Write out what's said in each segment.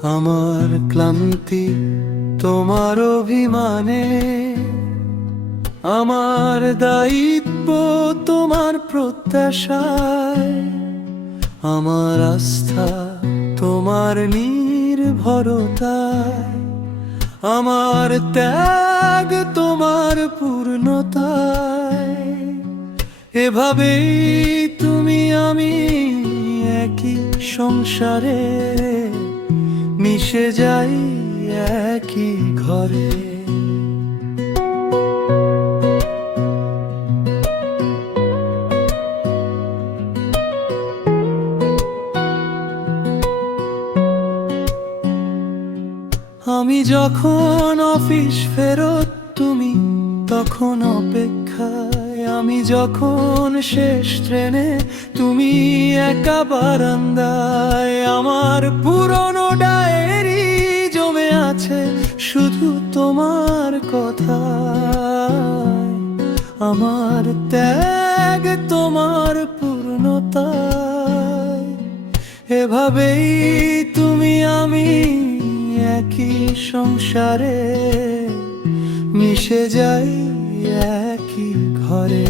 আমার ক্লান্তি তোমার অভিমানে, আমার দায়িত্ব তোমার প্রত্যাশায়, আমার আস্থা তোমার নির্ভরতায়, আমার ত্যাগ তোমার পূর্ণতায়। এভাবেই তুমি আমি একই সংসারে, মিশে যাই একই ঘরে। আমি যখন অফিস ফেরত তুমি তখন অপেক্ষায়, আমি যখন শেষ ট্রেনে তুমি একা বারান্দায়। আমার পুরনো ডায়েরি জমে আছে শুধু তোমার কথায়, আমার ত্যাগ তোমার পূর্ণতায়। এভাবেই তুমি আমি একই সংসারে, মিশে যাই একই ঘরে।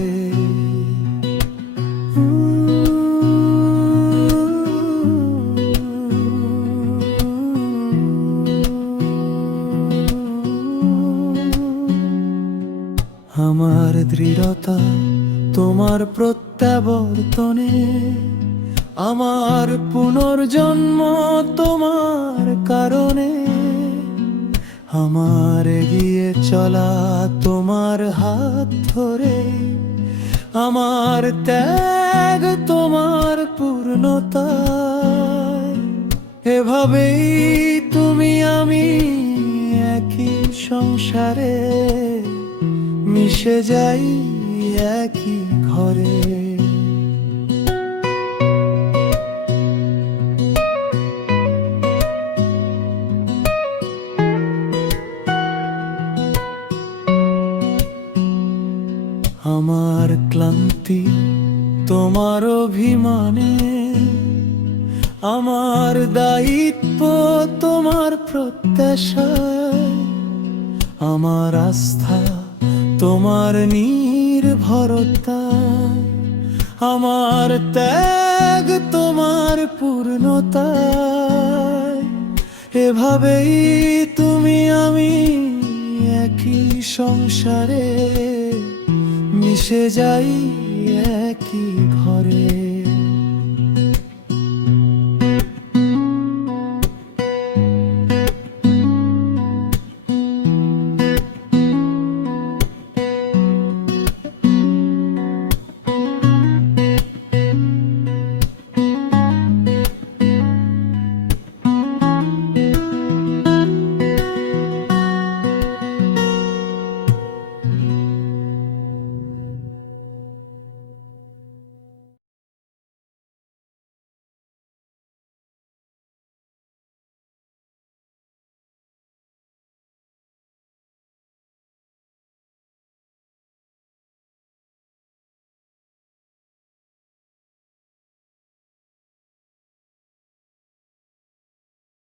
আমার দৃঢ়তা তোমার প্রত্যাবর্তনে, আমার পুনর্জন্ম তোমার কারণে, আমার এগিয়ে চলা তোমার হাত ধরে, আমার ত্যাগ তোমার পূর্ণতায়। এভাবেই তুমি আমি একই সংসারে, মিশে যাই একই ঘরে। আমার ক্লান্তি তোমার অভিমানে, আমার দায়িত্ব তোমার প্রত্যাশায়, আমার আস্থা তোমার নির্ভরতায়, আমার ত্যাগ তোমার পূর্ণতায়। এভাবেই তুমি আমি একই সংসারে, মিশে যাই